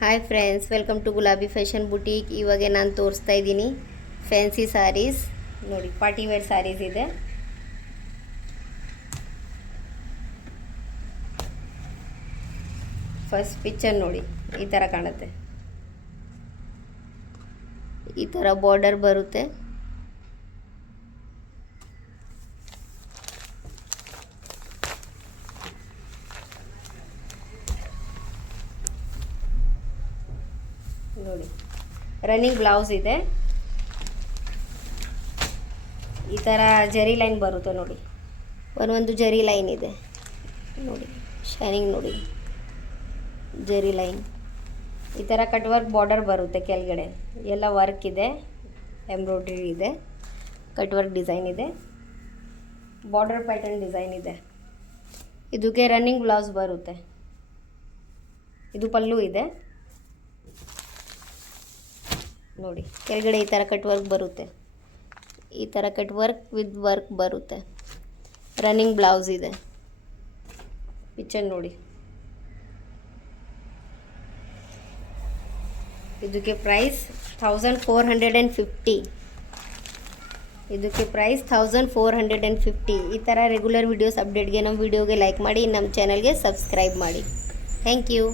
Hi friends, welcome to ಗುಲಾಬಿ fashion boutique. ಇವಾಗ ನಾನು ತೋರಿಸ್ತಾ ಇದ್ದೀನಿ ಫ್ಯಾನ್ಸಿ ಸ್ಯಾರೀಸ್. ನೋಡಿ, ಪಾರ್ಟಿ ವೇರ್ ಸ್ಯಾರೀಸ್ ಇದೆ. ಫಸ್ಟ್ ಪಿಕ್ಚರ್ ನೋಡಿ, ಈ ಥರ ಕಾಣುತ್ತೆ. ಈ ಥರ ಬಾರ್ಡರ್ ಬರುತ್ತೆ. ನೋಡಿ, ರನ್ನಿಂಗ್ ಬ್ಲೌಸ್ ಇದೆ. ಈ ಥರ ಜರಿ ಲೈನ್ ಬರುತ್ತೆ ನೋಡಿ. ಒಂದೊಂದು ಜರಿ ಲೈನ್ ಇದೆ ನೋಡಿ, ಶೈನಿಂಗ್ ನೋಡಿ, ಜರಿ ಲೈನ್. ಈ ಥರ ಕಟ್ ವರ್ಕ್ ಬಾರ್ಡರ್ ಬರುತ್ತೆ. ಕೆಳಗಡೆ ಎಲ್ಲ ವರ್ಕ್ ಇದೆ, ಎಂಬ್ರಾಯ್ಡ್ರಿ ಇದೆ, ಕಟ್ ವರ್ಕ್ ಡಿಸೈನ್ ಇದೆ, ಬಾರ್ಡರ್ ಪ್ಯಾಟರ್ನ್ ಡಿಸೈನ್ ಇದೆ. ಇದಕ್ಕೆ ರನ್ನಿಂಗ್ ಬ್ಲೌಸ್ ಬರುತ್ತೆ. ಇದು ಪಲ್ಲು ಇದೆ ನೋಡಿ. ಕೆಳಗಡೆ ಈ ಥರ ಕಟ್ ವರ್ಕ್ ಬರುತ್ತೆ. ಈ ಥರ ಕಟ್ ವರ್ಕ್ ವಿತ್ ವರ್ಕ್ ಬರುತ್ತೆ. ರನ್ನಿಂಗ್ ಬ್ಲೌಸ್ ಇದೆ. ಪಿಕ್ಚರ್ ನೋಡಿ. ಇದಕ್ಕೆ ಪ್ರೈಸ್ 1450. ಇದಕ್ಕೆ ಪ್ರೈಸ್ 1450. ಈ ಥರ ರೆಗ್ಯುಲರ್ ವೀಡಿಯೋಸ್ ಅಪ್ಡೇಟ್ಗೆ ನಮ್ಮ ವಿಡಿಯೋಗೆ ಲೈಕ್ ಮಾಡಿ, ನಮ್ಮ ಚಾನಲ್ಗೆ ಸಬ್ಸ್ಕ್ರೈಬ್ ಮಾಡಿ. Thank you.